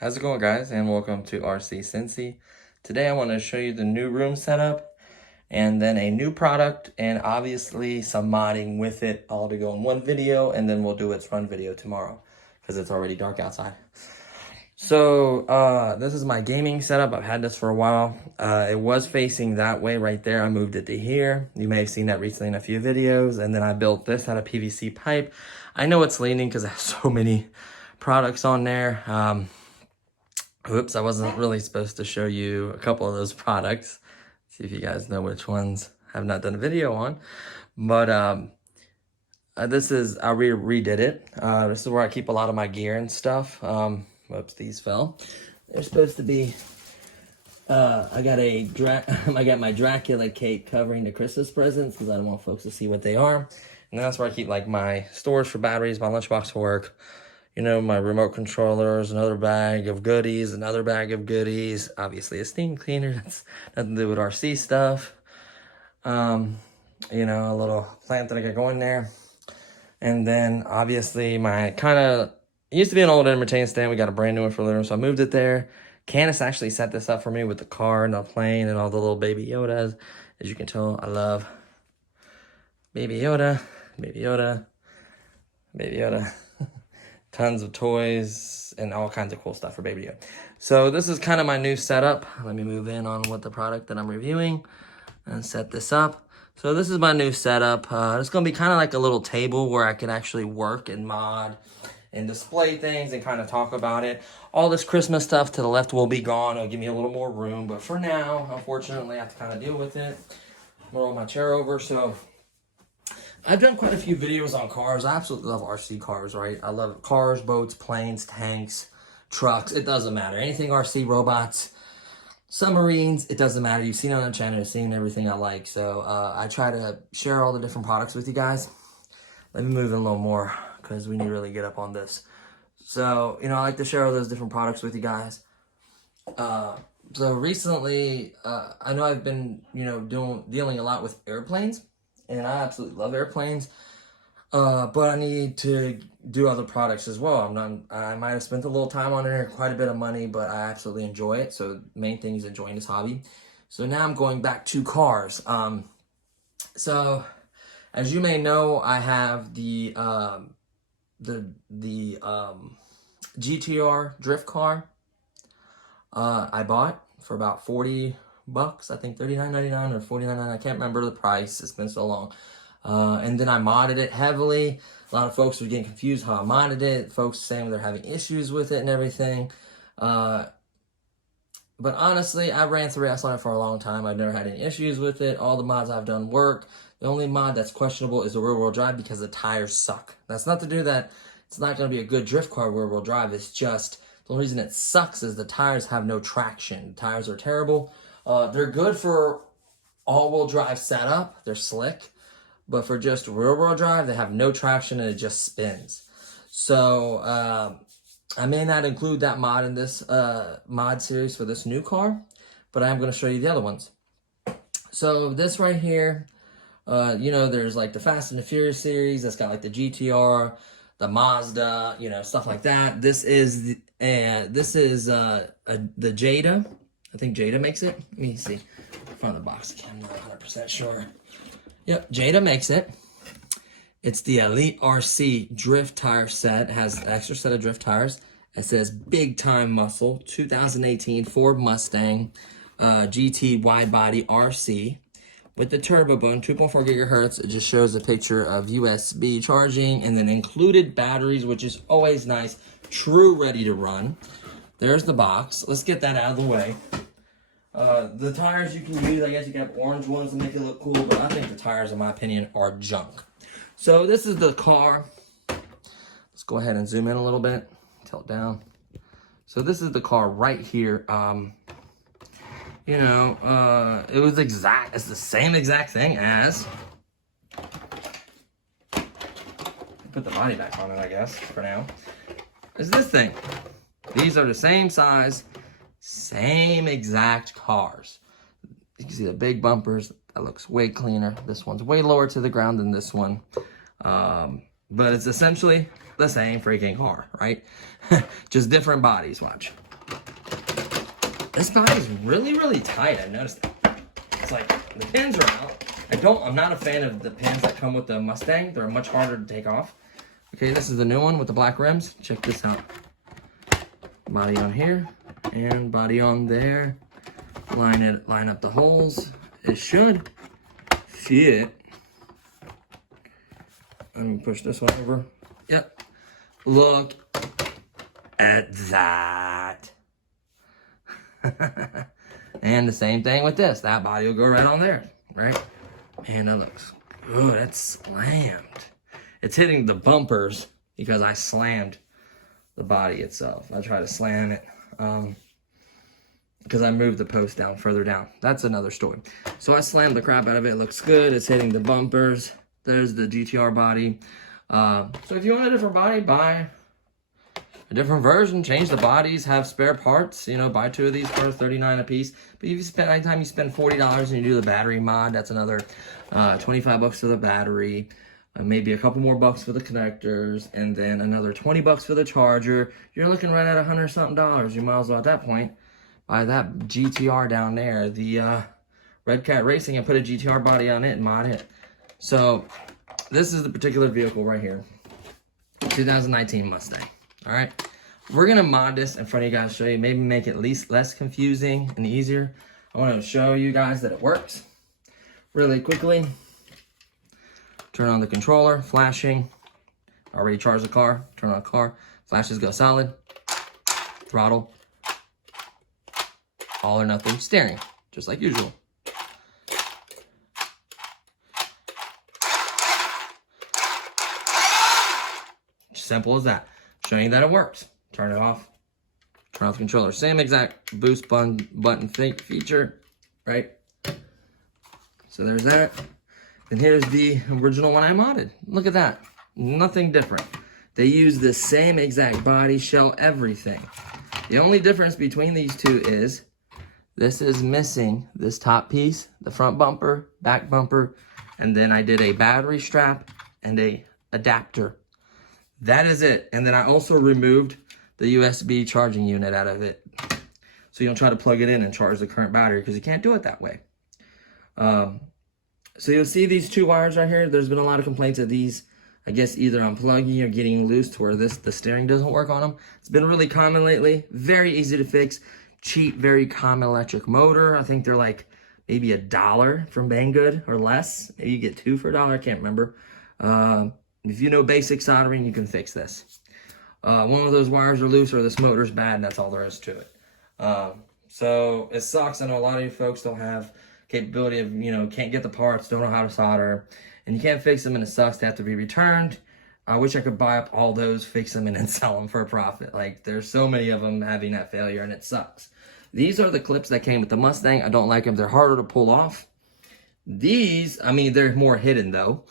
How's it going, guys, and welcome to RC Cincy. Today I want to show you the new room setup and then a new product and obviously some modding with it, all to go in one video, and then we'll do its run video tomorrow because it's already dark outside. So this is my gaming setup. I've had this for a while. It was facing that way right there. I moved it to here. You may have seen that recently in a few videos, and then I built this out of PVC pipe. I know it's leaning because I have so many products on there. Oops, I wasn't really supposed to show you a couple of those products. See if you guys know which ones I have not done a video on. But this is, I redid it. This is where I keep a lot of my gear and stuff. Whoops, these fell. They're supposed to be, I got my Dracula cake covering the Christmas presents because I don't want folks to see what they are. And that's where I keep like my storage for batteries, my lunchbox for work. You know, my remote controllers, another bag of goodies, another bag of goodies. Obviously, a steam cleaner. That's nothing to do with RC stuff. You know, a little plant that I got going there. And then, obviously, my it used to be an old entertainment stand. We got a brand new one for the living room, so I moved it there. Candace actually set this up for me with the car and the plane and all the little Baby Yodas. As you can tell, I love Baby Yoda, Baby Yoda, Baby Yoda. Tons of toys and all kinds of cool stuff for Baby Yoda. So this is kind of my new setup. Let me move in on what the product that I'm reviewing and set this up. So this is my new setup. It's going to be kind of like a little table where I can actually work and mod and display things and kind of talk about it. All this Christmas stuff to the left will be gone. It'll give me a little more room. But for now, unfortunately, I have to kind of deal with it. I'm going to roll my chair over. So I've done quite a few videos on cars. I absolutely love RC cars, right? I love cars, boats, planes, tanks, trucks. It doesn't matter. Anything RC, robots, submarines, it doesn't matter. You've seen it on the channel. You've seen everything I like. So I try to share all the different products with you guys. Let me move in a little more because we need to really get up on this. So, you know, I like to share all those different products with you guys. So recently, I know I've been, you know, dealing a lot with airplanes. And I absolutely love airplanes, but I need to do other products as well. I might have spent a little time on it, quite a bit of money, but I absolutely enjoy it. So the main thing is enjoying this hobby. So now I'm going back to cars. So as you may know, I have the GTR drift car. I bought for about $40. I think $39.99 or $49.99. I can't remember the price. It's been so long. And then I modded it heavily. A lot of folks were getting confused how I modded it. Folks saying they're having issues with it and everything. But honestly, I ran 3S on it for a long time. I've never had any issues with it. All the mods I've done work. The only mod that's questionable is the rear-wheel drive because the tires suck. That's not to do that. It's not going to be a good drift car rear-wheel drive. It's just the only reason it sucks is the tires have no traction. The tires are terrible. They're good for all-wheel drive setup. They're slick. But for just rear-wheel drive, they have no traction and it just spins. So I may not include that mod in this mod series for this new car, but I'm going to show you the other ones. So this right here, you know, there's like the Fast and the Furious series. That's got like the GTR, the Mazda, you know, stuff like that. This is the Jade. I think Jade makes it. Let me see. Front of the box. I'm not 100% sure. Yep, Jade makes it. It's the Elite RC drift tire set. It has an extra set of drift tires. It says Big Time Muscle 2018 Ford Mustang GT widebody RC with the turbo button, 2.4 gigahertz. It just shows a picture of USB charging and then included batteries, which is always nice. True ready to run. There's the box. Let's get that out of the way. The tires you can use, I guess you can have orange ones to make it look cool, but I think the tires, in my opinion, are junk. So this is the car. Let's go ahead and zoom in a little bit, tilt down. So this is the car right here. You know, it was it's the same exact thing as, put the body back on it, I guess, for now, is this thing. These are the same size, same exact cars. You can see the big bumpers. That looks way cleaner. This one's way lower to the ground than this one. But it's essentially the same freaking car, right? Just different bodies, watch. This body's really, really tight, I noticed that. It's like, the pins are out. I'm not a fan of the pins that come with the Mustang. They're much harder to take off. Okay, this is the new one with the black rims. Check this out. Body on here, and body on there. Line up the holes. It should fit. Let me push this one over. Yep. Look at that. And the same thing with this. That body will go right on there, right? Man, that looks good. That's slammed. It's hitting the bumpers because I slammed the body itself. I tried to slam it because I moved the post down further down. That's another story. So I slammed the crap out of it. It looks good. It's hitting the bumpers. There's the GTR body. So if you want a different body, buy a different version, change the bodies, have spare parts, you know, buy 2 of these for $39 a piece. But if you spend, anytime you spend $40 and you do the battery mod, that's another $25 for the battery, maybe a couple more bucks for the connectors, and then another $20 for the charger. You're looking right at $100-something. You might as well at that point buy that GTR down there, the Red Cat Racing, and put a GTR body on it and mod it. So this is the particular vehicle right here, 2019 Mustang. All right, we're gonna mod this in front of you guys, show you, maybe make it at least less confusing and easier. I want to show you guys that it works really quickly. Turn on the controller, flashing. Already charged the car. Turn on the car, flashes go solid. Throttle. All or nothing steering, just like usual. Simple as that. Showing you that it works. Turn it off. Turn off the controller. Same exact boost button feature, right? So there's that. And here's the original one I modded. Look at that. Nothing different. They use the same exact body, shell, everything. The only difference between these two is this is missing this top piece, the front bumper, back bumper, and then I did a battery strap and a adapter. That is it. And then I also removed the USB charging unit out of it. So you don't try to plug it in and charge the current battery because you can't do it that way. So you'll see these 2 wires right here. There's been a lot of complaints of these, I guess, either unplugging or getting loose to where the steering doesn't work on them. It's been really common lately. Very easy to fix. Cheap, very common electric motor. I think they're like maybe $1 from Banggood or less. Maybe you get 2 for $1. I can't remember. If you know basic soldering, you can fix this. One of those wires are loose or this motor's bad, and that's all there is to it. So it sucks. I know a lot of you folks don't have capability of, you know, can't get the parts, don't know how to solder, and you can't fix them, and it sucks. They have to be returned. I wish I could buy up all those, fix them, and then sell them for a profit. Like, there's so many of them having that failure, and it sucks. These are the clips that came with the Mustang. I don't like them. They're harder to pull off. These, I mean, they're more hidden, though.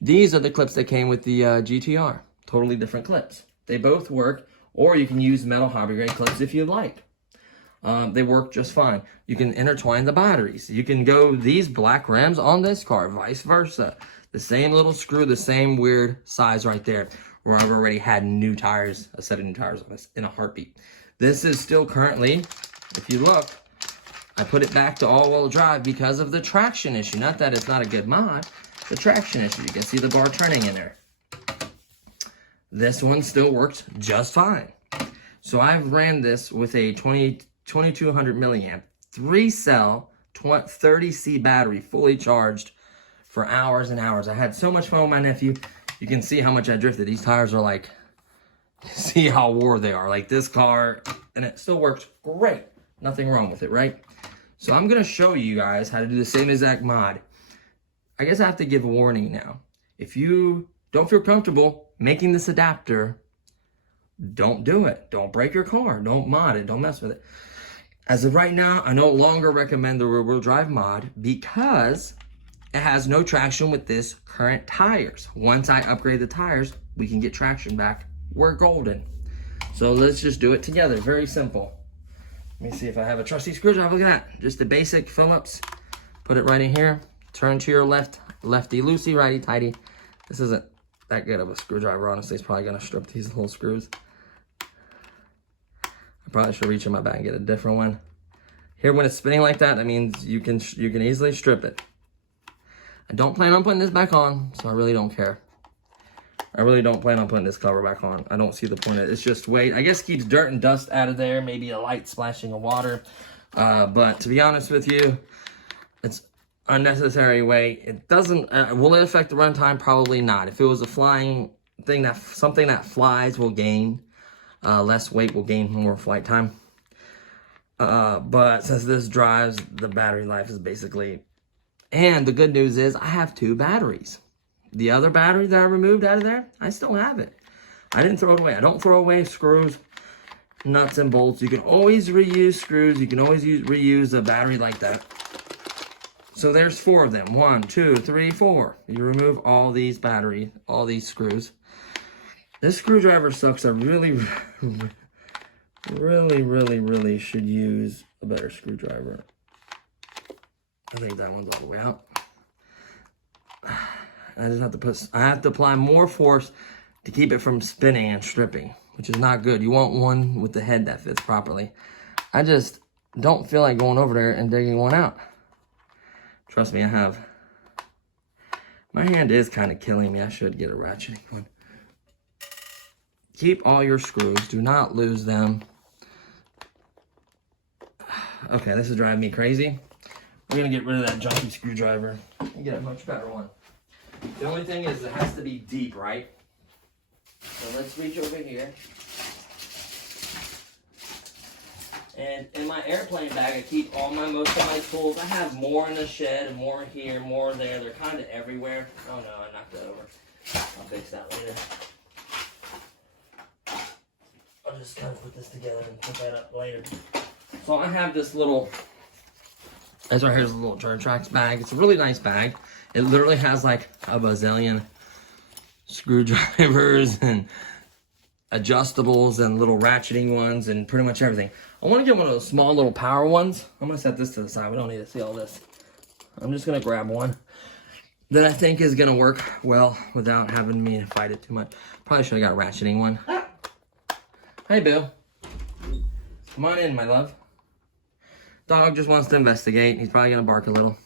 These are the clips that came with the GTR. Totally different clips. They both work, or you can use metal hobby grade clips if you like. They work just fine. You can intertwine the batteries. You can go these black rims on this car, vice versa. The same little screw, the same weird size right there, where I've already had new tires, a set of new tires on this in a heartbeat. This is still currently, if you look, I put it back to all-wheel drive because of the traction issue. Not that it's not a good mod, the traction issue. You can see the bar turning in there. This one still works just fine. So I've ran this with a 2200 milliamp, 3-cell, 30C battery, fully charged for hours and hours. I had so much fun with my nephew. You can see how much I drifted. These tires are like, see how wore they are. Like this car, and it still works great. Nothing wrong with it, right? So I'm gonna show you guys how to do the same exact mod. I guess I have to give a warning now. If you don't feel comfortable making this adapter, don't do it. Don't break your car. Don't mod it. Don't mess with it. As of right now, I no longer recommend the rear-wheel drive mod because it has no traction with this current tires. Once I upgrade the tires, we can get traction back. We're golden. So let's just do it together. Very simple. Let me see if I have a trusty screwdriver. Look at that. Just the basic Phillips. Put it right in here. Turn to your left. Lefty loosey, righty tighty. This isn't that good of a screwdriver, honestly. It's probably going to strip these little screws. I probably should reach in my bag and get a different one. Here, when it's spinning like that, that means you can easily strip it. I don't plan on putting this back on, so I really don't care. I really don't plan on putting this cover back on. I don't see the point of it. It's just weight. I guess it keeps dirt and dust out of there, maybe a light splashing of water. But to be honest with you, it's unnecessary weight. It doesn't, will it affect the runtime? Probably not. If it was a flying thing, something that flies will gain less weight, will gain more flight time. But since this drives, the battery life is basically, and the good news is I have 2 batteries. The other battery that I removed out of there, I still have it. I didn't throw it away. I don't throw away screws, nuts, and bolts. You can always reuse screws. You can always reuse a battery like that. So there's 4 of them. 1, 2, 3, 4. You remove all these screws. This screwdriver sucks. I really should use a better screwdriver. I think that one's all the way out. I have to apply more force to keep it from spinning and stripping, which is not good. You want one with the head that fits properly. I just don't feel like going over there and digging one out. Trust me, I have. My hand is kind of killing me. I should get a ratcheting one. Keep all your screws. Do not lose them. Okay, this is driving me crazy. We're going to get rid of that junky screwdriver and get a much better one. The only thing is it has to be deep, right? So let's reach over here. And in my airplane bag, I keep most of my tools. I have more in the shed and more here, more there. They're kind of everywhere. Oh no, I knocked that over. I'll fix that later. I'll just kind of put this together and put that up later. So I have this little, right here's a little turn tracks bag. It's a really nice bag. It literally has like a bazillion screwdrivers and adjustables and little ratcheting ones and pretty much everything. I want to get one of those small little power ones. I'm going to set this to the side. We don't need to see all this. I'm just going to grab one that I think is going to work well without having me fight it too much. Probably should have got a ratcheting one. Hey, Bill. Come on in, my love. Dog just wants to investigate. He's probably going to bark a little.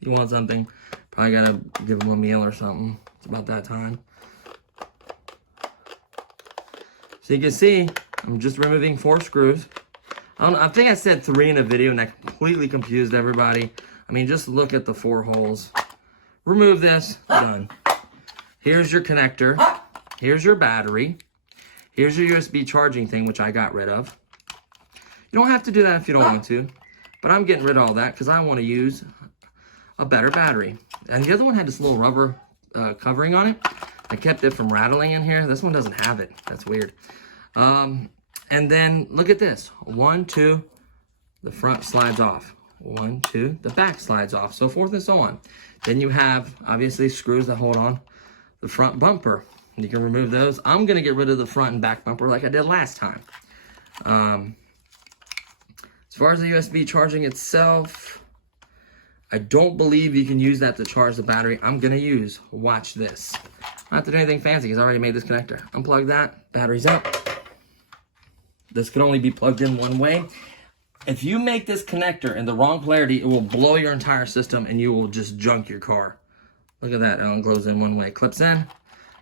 He wants something. Probably got to give him a meal or something. It's about that time. So you can see, I'm just removing 4 screws. I think I said 3 in a video and that completely confused everybody. I mean, just look at the 4 holes. Remove this, done. Here's your connector. Here's your battery. Here's your USB charging thing, which I got rid of. You don't have to do that if you don't want to, but I'm getting rid of all that because I want to use a better battery. And the other one had this little rubber covering on it. I kept it from rattling in here. This one doesn't have it. That's weird. And then look at this. 1, 2, the front slides off. 1, 2, the back slides off. So forth and so on. Then you have obviously screws that hold on the front bumper. You can remove those. I'm gonna get rid of the front and back bumper like I did last time. As far as the USB charging itself, I don't believe you can use that to charge the battery. I'm gonna use, watch this. I don't have to do anything fancy because I already made this connector. Unplug that, battery's up. This can only be plugged in one way. If you make this connector in the wrong polarity, it will blow your entire system and you will just junk your car. Look at that, it only goes in one way. Clips in,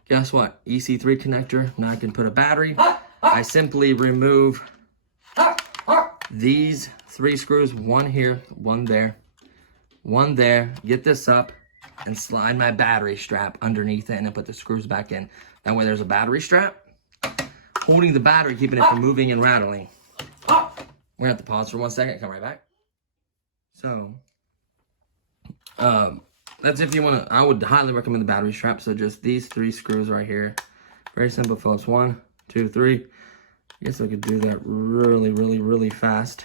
guess what? EC3 connector, now I can put a battery. I simply remove these 3 screws, 1 here, 1 there, 1 there. Get this up and slide my battery strap underneath it and then put the screws back in. That way there's a battery strap holding the battery, keeping it from moving and rattling. We're gonna have to pause for 1 second, come right back. So, that's if you want to, I would highly recommend the battery strap. So just these 3 screws right here. Very simple, Phillips. 1, 2, 3. I guess I could do that really fast.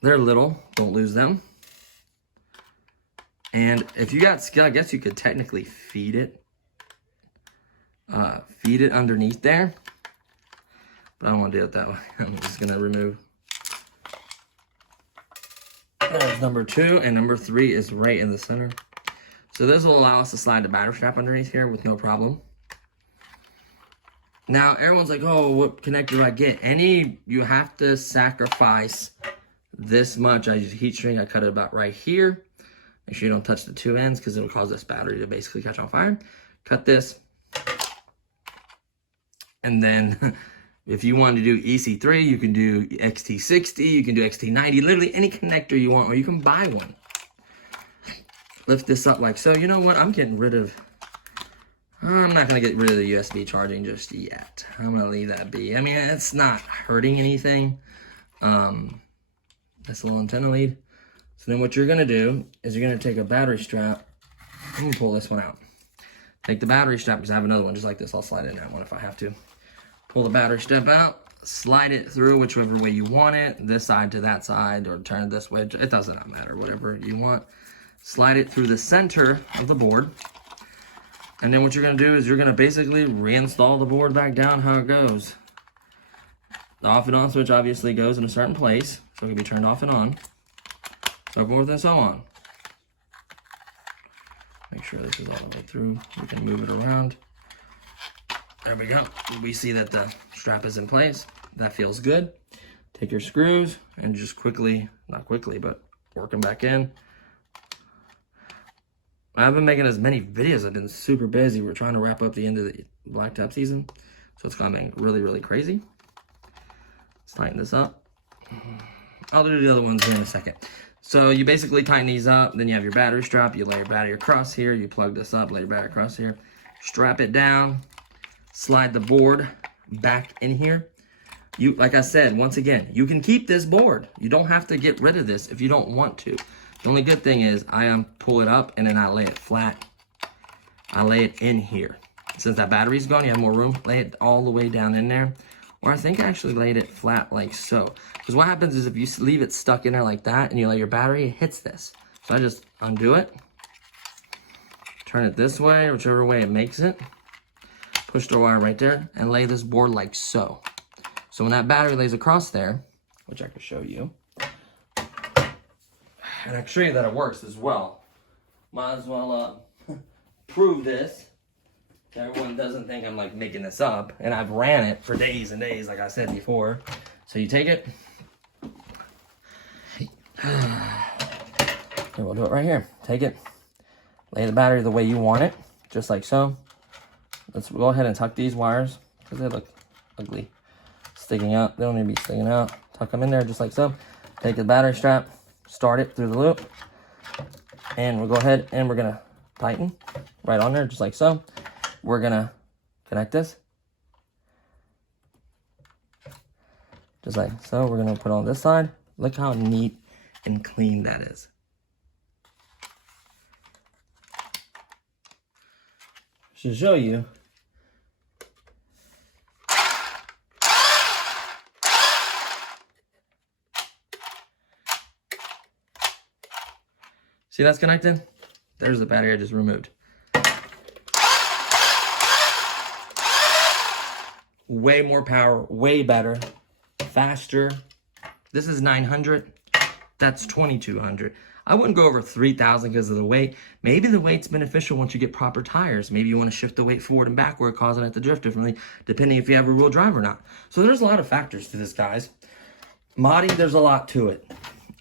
They're little, don't lose them. And if you got skill, I guess you could technically feed it. Feed it underneath there. But I don't want to do it that way. I'm just gonna remove. There's number 2, and number 3 is right in the center. So this will allow us to slide the battery strap underneath here with no problem. Now, everyone's like, oh, what connector do I get? You have to sacrifice this much. I use a heat shrink. I cut it about right here. Make sure you don't touch the 2 ends because it'll cause this battery to basically catch on fire. Cut this. And then if you want to do EC3, you can do XT60, you can do XT90, literally any connector you want, or you can buy one. Lift this up like so. You know what? I'm not going to get rid of the USB charging just yet. I'm going to leave that be. I mean, it's not hurting anything. This little antenna lead. So then what you're going to do is you're going to take a battery strap. I'm going to pull this one out. Take the battery strap, because I have another one just like this. I'll slide in that one if I have to. Pull the battery strap out. Slide it through whichever way you want it. This side to that side, or turn it this way. It doesn't matter. Whatever you want. Slide it through the center of the board. And then what you're going to do is you're going to basically reinstall the board back down how it goes. The off and on switch obviously goes in a certain place, so it can be turned off and on. So forth and so on. Make sure this is all the way through. We can move it around. There we go. We see that the strap is in place. That feels good. Take your screws and just quickly, not quickly, but work them back in. I haven't been making as many videos. I've been super busy. We're trying to wrap up the end of the blacktop season. So it's going to be really crazy. Let's tighten this up. I'll do the other ones in a second. So you basically tighten these up. Then you have your battery strap. You lay your battery across here. You plug this up, lay your battery across here. Strap it down. Slide the board back in here. Like I said, once again, you can keep this board. You don't have to get rid of this if you don't want to. The only good thing is I pull it up and then I lay it flat. I lay it in here. Since that battery's gone, you have more room. Lay it all the way down in there. Or I think I actually laid it flat like so. Because what happens is if you leave it stuck in there like that and you lay your battery, it hits this. So I just undo it. Turn it this way, whichever way it makes it. Push the wire right there and lay this board like so. So when that battery lays across there, which I can show you. And I can show you that it works as well. Might as well prove this. Everyone doesn't think I'm like making this up. And I've ran it for days and days, like I said before. So you take it. And we'll do it right here. Take it. Lay the battery the way you want it. Just like so. Let's go ahead and tuck these wires. Because they look ugly. Sticking out. They don't need to be sticking out. Tuck them in there just like so. Take the battery strap. Start it through the loop, and we'll go ahead and we're gonna tighten right on there just like so. We're gonna connect this just like so. We're gonna put on this side. Look how neat and clean that is. To show you, see that's connected? There's the battery I just removed. Way more power, way better, faster. This is 900, that's 2200. I wouldn't go over 3000 because of the weight. Maybe the weight's beneficial once you get proper tires. Maybe you want to shift the weight forward and backward, causing it to drift differently, depending if you have a rear-wheel drive or not. So there's a lot of factors to this, guys. Modding, there's a lot to it.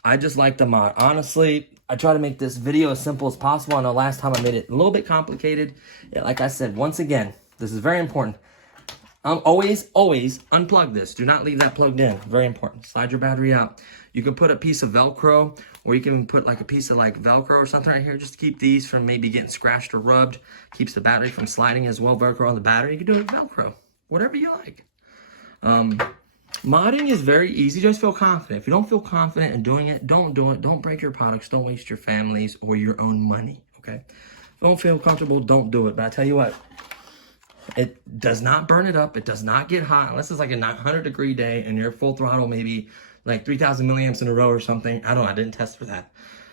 I just like the mod. Honestly, I try to make this video as simple as possible. I know last time I made it a little bit complicated. Yeah, like I said, once again, this is very important. Always unplug this. Do not leave that plugged in. Very important. Slide your battery out. You can put a piece of Velcro, or you can put like a piece of like Velcro or something right here, just to keep these from maybe getting scratched or rubbed. Keeps the battery from sliding as well. Velcro on the battery. You can do it with Velcro. Whatever you like. Modding is very easy. Just feel confident. If you don't feel confident in doing it, don't do it. Don't break your products. Don't waste your families or your own money, okay? If you don't feel comfortable, don't do it. But I tell you what, it does not burn it up. It does not get hot unless it's like a 900-degree day and you're full throttle, maybe like 3,000 milliamps in a row or something. I don't know. I didn't test for that.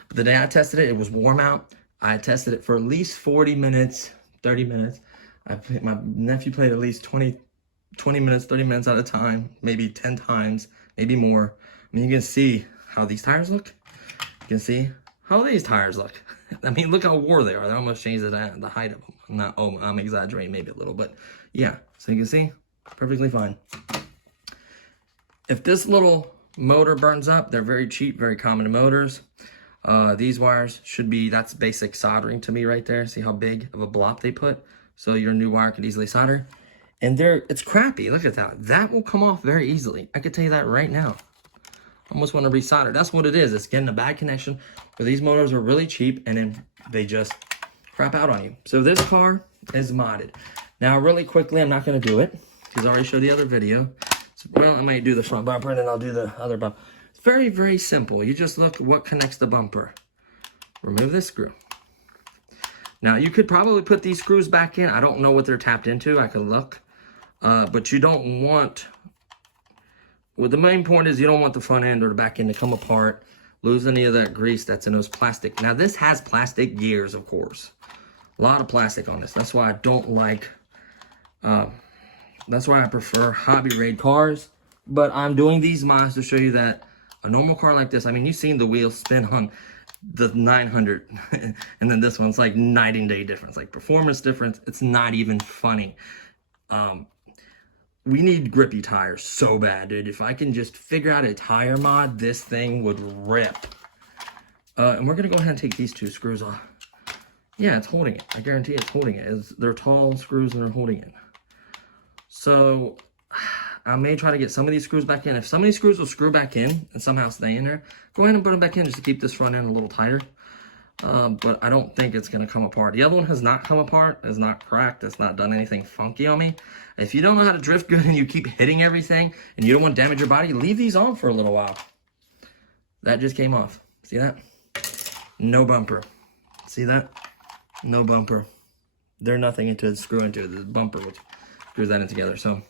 But the day I tested it, it was warm out. I tested it for at least 40 minutes, 30 minutes. My nephew played at least 20 minutes, 30 minutes at a time, maybe 10 times, maybe more. I mean, you can see how these tires look. You can see how these tires look. I mean, look how wore they are. They almost changed the height of them. I'm exaggerating maybe a little, but yeah. So you can see, perfectly fine. If this little motor burns up, they're very cheap, very common in motors. These wires should be, that's basic soldering to me right there. See how big of a blob they put? So your new wire could easily solder. And it's crappy. Look at that. That will come off very easily. I could tell you that right now. Almost want to resolder. That's what it is. It's getting a bad connection where these motors are really cheap and then they just crap out on you. So this car is modded. Now, really quickly, I'm not going to do it because I already showed the other video. So, well, I might do the front bumper and then I'll do the other bumper. It's very, very simple. You just look what connects the bumper. Remove this screw. Now, you could probably put these screws back in. I don't know what they're tapped into. I could look. But you don't want, well, the main point is you don't want the front end or the back end to come apart, lose any of that grease that's in those plastic. Now, this has plastic gears, of course. A lot of plastic on this. That's why I don't like, that's why I prefer hobby-rated cars. But I'm doing these mods to show you that a normal car like this, I mean, you've seen the wheels spin on the 900 and then this one's like night and day difference, like performance difference. It's not even funny. We need grippy tires so bad, dude. If I can just figure out a tire mod, this thing would rip. And we're gonna go ahead and take these two screws off. Yeah, it's holding it. I guarantee it's holding it. They're tall screws and they're holding it. So I may try to get some of these screws back in. If some of these screws will screw back in and somehow stay in there, go ahead and put them back in just to keep this front end a little tighter. But I don't think it's going to come apart. The other one has not come apart. It's not cracked. It's not done anything funky on me. If you don't know how to drift good and you keep hitting everything and you don't want to damage your body, leave these on for a little while. That just came off. See that? No bumper. See that? No bumper. There's nothing to screw into it. The bumper which screws that in together. So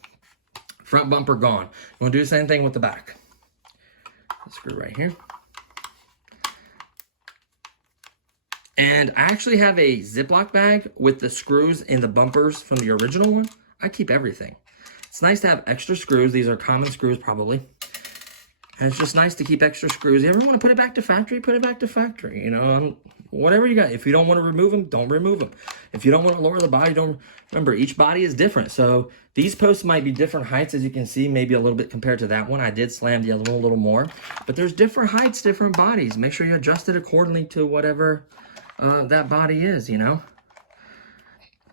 front bumper gone. You want to do the same thing with the back. Screw right here. And I actually have a Ziploc bag with the screws in the bumpers from the original one. I keep everything. It's nice to have extra screws. These are common screws probably. And it's just nice to keep extra screws. You ever want to put it back to factory? Put it back to factory. You know, whatever you got. If you don't want to remove them, don't remove them. If you don't want to lower the body, don't. Remember, each body is different. So these posts might be different heights, as you can see, maybe a little bit compared to that one. I did slam the other one a little more. But there's different heights, different bodies. Make sure you adjust it accordingly to whatever that body is, you know.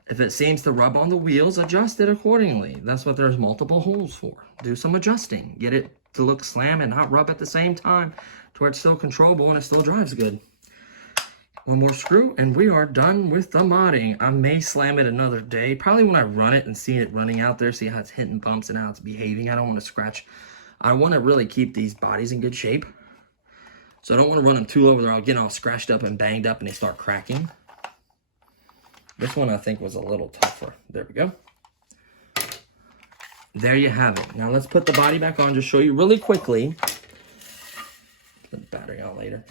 If it seems to rub on the wheels, adjust it accordingly. That's what there's multiple holes for. Do some adjusting. Get it to look slam and not rub at the same time to where it's still controllable and it still drives good. One more screw and we are done with the modding. I may slam it another day, probably when I run it and see it running out there, see how it's hitting bumps and how it's behaving. I don't want to scratch. I want to really keep these bodies in good shape. So I don't want to run them too low where they're all getting all scratched up and banged up and they start cracking. This one I think was a little tougher. There we go. There you have it. Now let's put the body back on, just show you really quickly. Put the battery out later.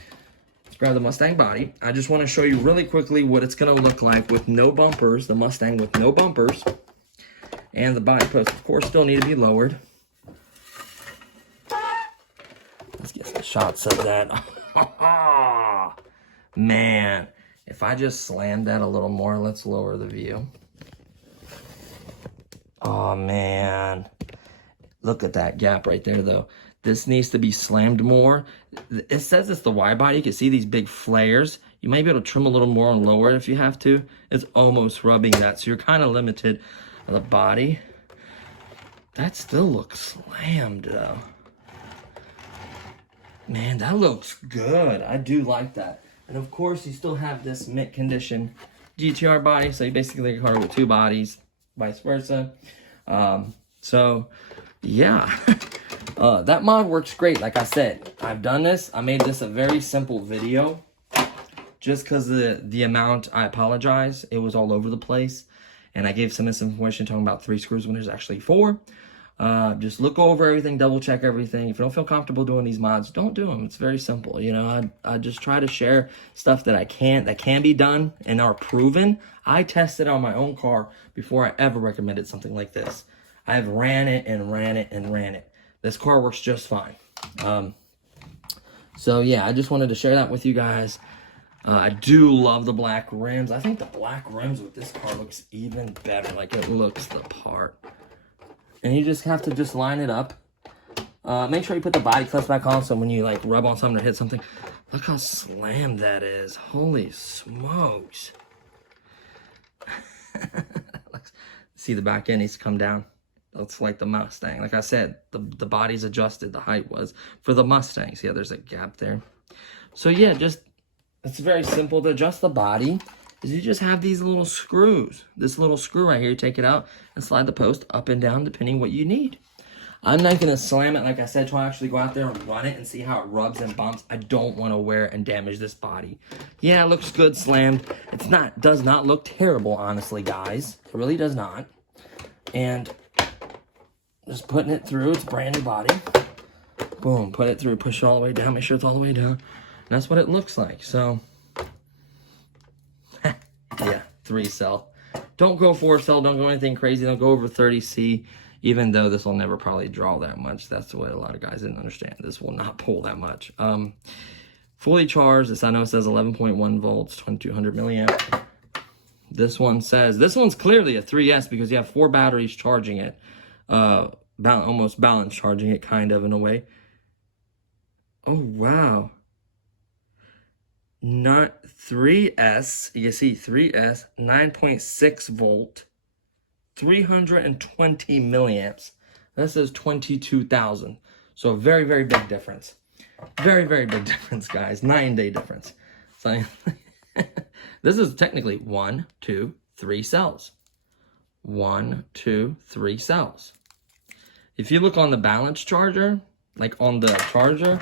Let's grab the Mustang body. I just want to show you really quickly what it's going to look like with no bumpers. The Mustang with no bumpers. And the body posts, of course, still need to be lowered. Let's get some shots of that. Man, if I just slammed that a little more, let's lower the view. Oh, man. Look at that gap right there, though. This needs to be slammed more. It says it's the wide body. You can see these big flares. You might be able to trim a little more and lower it if you have to. It's almost rubbing that, so you're kind of limited on the body. That still looks slammed, though. Man, that looks good. I do like that. And, of course, you still have this mint condition GTR body, so you basically got a car with two bodies, vice versa. So, yeah. That mod works great. Like I said, I've done this. I made this a very simple video. Just because the amount, I apologize. It was all over the place. And I gave some misinformation talking about 3 screws when there's actually 4. Just look over everything, double check everything. If you don't feel comfortable doing these mods, don't do them. It's very simple. You know, I just try to share stuff that can be done and are proven. I tested on my own car before I ever recommended something like this. I've ran it and ran it and ran it. This car works just fine. So yeah, I just wanted to share that with you guys. I do love the black rims. I think the black rims with this car looks even better. Like, it looks the part. And you just have to just line it up. Make sure you put the body clips back on so when you like rub on something or hit something. Look how slammed that is. Holy smokes. See, the back end needs to come down. Looks like the Mustang. Like I said, the body's adjusted. The height was for the Mustangs. Yeah, there's a gap there. So yeah, it's very simple to adjust the body. Is you just have these little screws. This little screw right here, you take it out and slide the post up and down depending what you need. I'm not going to slam it, like I said, to actually go out there and run it and see how it rubs and bumps. I don't want to wear and damage this body. Yeah, it looks good slammed. Does not look terrible, honestly, guys. It really does not. And just putting it through, it's a brand new body. Boom, put it through, push it all the way down, make sure it's all the way down. And that's what it looks like. So, yeah, 3-cell. Don't go 4-cell. Don't go anything crazy. Don't go over 30C, even though this will never probably draw that much. That's what a lot of guys didn't understand. This will not pull that much. Fully charged. I know it says 11.1 volts, 2200 milliamp. This one's clearly a 3S because you have 4 batteries charging it. Almost balance charging it, kind of, in a way. Oh, wow. Not 3S, you see 3S, 9.6 volt, 320 milliamps. That says 22,000. So a very, very big difference. Very, very big difference, guys. 9-day difference. So this is technically 1, 2, 3 cells. 1, 2, 3 cells. If you look on the balance charger, like on the charger,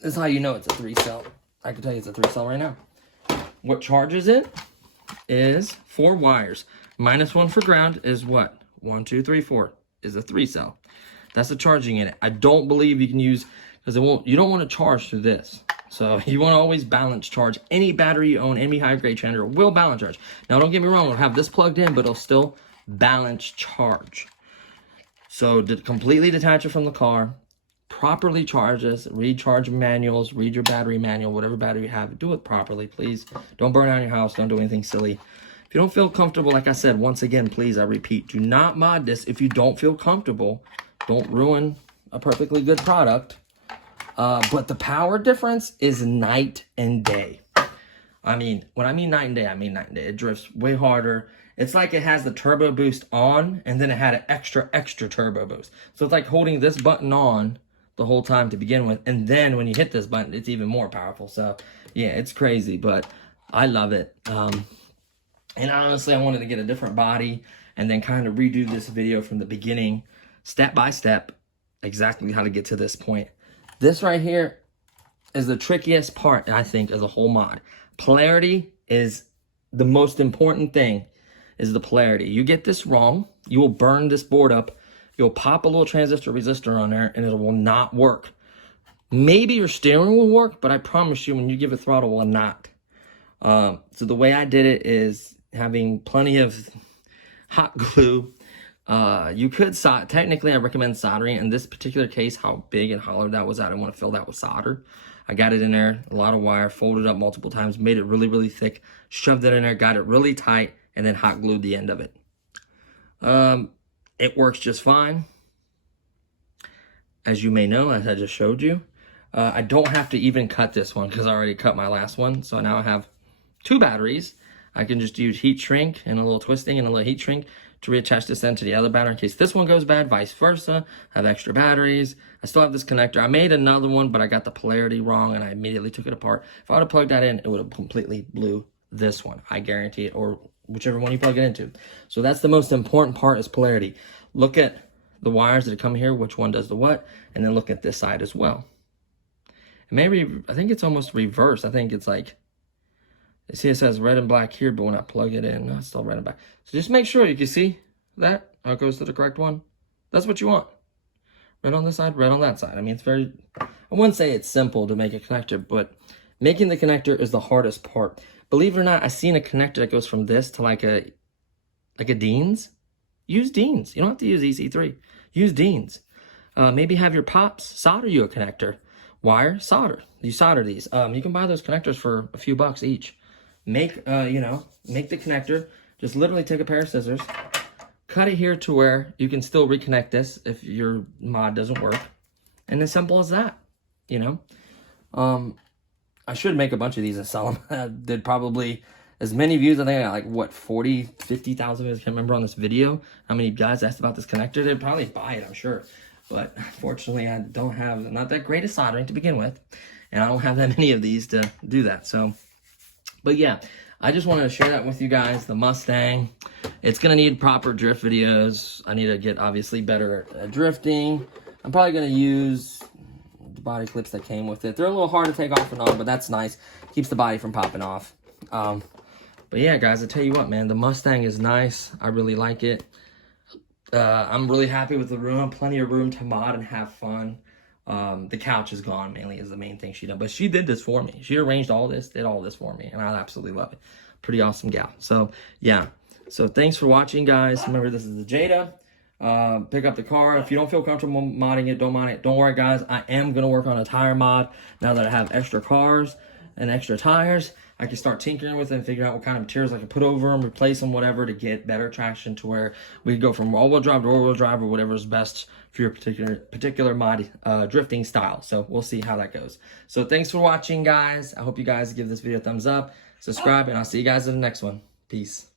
this is how you know it's a 3-cell. I can tell you it's a 3-cell right now. What charges it is 4 wires. -1 for ground is what? 1, 2, 3, 4 is a 3-cell. That's the charging in it. I don't believe you can use, because you don't want to charge through this. So you want to always balance charge. Any battery you own, any high grade charger will balance charge. Now don't get me wrong, we'll have this plugged in, but it'll still balance charge. So completely detach it from the car. Properly charge this, read charge manuals, read your battery manual, whatever battery you have, do it properly, please. Don't burn down your house, don't do anything silly. If you don't feel comfortable, like I said, once again, please, I repeat, do not mod this if you don't feel comfortable. Don't ruin a perfectly good product. But the power difference is night and day. I mean, when I mean night and day, I mean night and day. It drifts way harder. It's like it has the turbo boost on, and then it had an extra turbo boost. So it's like holding this button on the whole time to begin with, and then when you hit this button, it's even more powerful. So yeah, it's crazy, but I love it. And honestly, I wanted to get a different body and then kind of redo this video from the beginning, step by step, exactly how to get to this point. This right here is the trickiest part, I think, of the whole mod. Polarity is the most important thing, is the polarity. You get this wrong, you will burn this board up. You'll pop a little transistor resistor on there and it will not work. Maybe your steering will work, but I promise you when you give it throttle, it will not. So the way I did it is having plenty of hot glue. You could solder. Technically, I recommend soldering. In this particular case, how big and hollow that was, I didn't want to fill that with solder. I got it in there, a lot of wire, folded up multiple times, made it really, really thick, shoved it in there, got it really tight, and then hot glued the end of it. It works just fine. As you may know, as I just showed you, I don't have to even cut this one because I already cut my last one. So now I have 2 batteries. I can just use heat shrink and a little twisting and a little heat shrink to reattach this end to the other battery in case this one goes bad, vice versa. I have extra batteries. I still have this connector. I made another one, but I got the polarity wrong and I immediately took it apart. If I would have plugged that in, it would have completely blew this one. I guarantee it, or whichever one you plug it into. So that's the most important part, is polarity. Look at the wires that come here, which one does the what, and then look at this side as well. Maybe, I think it's almost reversed. I think it's like, you see it says red and black here, but when I plug it in, no, it's still red and black. So just make sure you can see that, how it goes to the correct one. That's what you want. Red on this side, red on that side. I mean, it's very, I wouldn't say it's simple to make a connector, but making the connector is the hardest part. Believe it or not, I've seen a connector that goes from this to like a Dean's. Use Dean's. You don't have to use EC3. Use Dean's. Maybe have your pops solder you a connector. Wire, solder. You solder these. You can buy those connectors for a few bucks each. Make, make the connector. Just literally take a pair of scissors, cut it here to where you can still reconnect this if your mod doesn't work. And as simple as that, you know. I should make a bunch of these and sell them. I did probably as many views. I think I got like, what, 40, 50,000 views. I can't remember on this video how many guys asked about this connector. They'd probably buy it, I'm sure. But unfortunately, I don't have, not that great at soldering to begin with. And I don't have that many of these to do that. So, but yeah, I just wanted to share that with you guys. The Mustang, it's going to need proper drift videos. I need to get obviously better at drifting. I'm probably going to use the body clips that came with it. They're a little hard to take off and on, but that's nice. Keeps the body from popping off. But yeah, guys, I tell you what, man, the Mustang is nice. I really like it. I'm really happy with the room. Plenty of room to mod and have fun. The couch is gone, mainly, is the main thing she did. But she did this for me. She arranged all this, did all this for me, and I absolutely love it. Pretty awesome gal. So, yeah. So, thanks for watching, guys. Remember, this is the Jada. Pick up the car. If you don't feel comfortable modding it, don't mod it. Don't worry, guys. I am going to work on a tire mod now that I have extra cars and extra tires. I can start tinkering with it and figure out what kind of materials I can put over them, replace them, whatever, to get better traction to where we go from all-wheel drive to all-wheel drive or whatever is best for your particular mod drifting style. So we'll see how that goes. So thanks for watching, guys. I hope you guys give this video a thumbs up, subscribe, and I'll see you guys in the next one. Peace.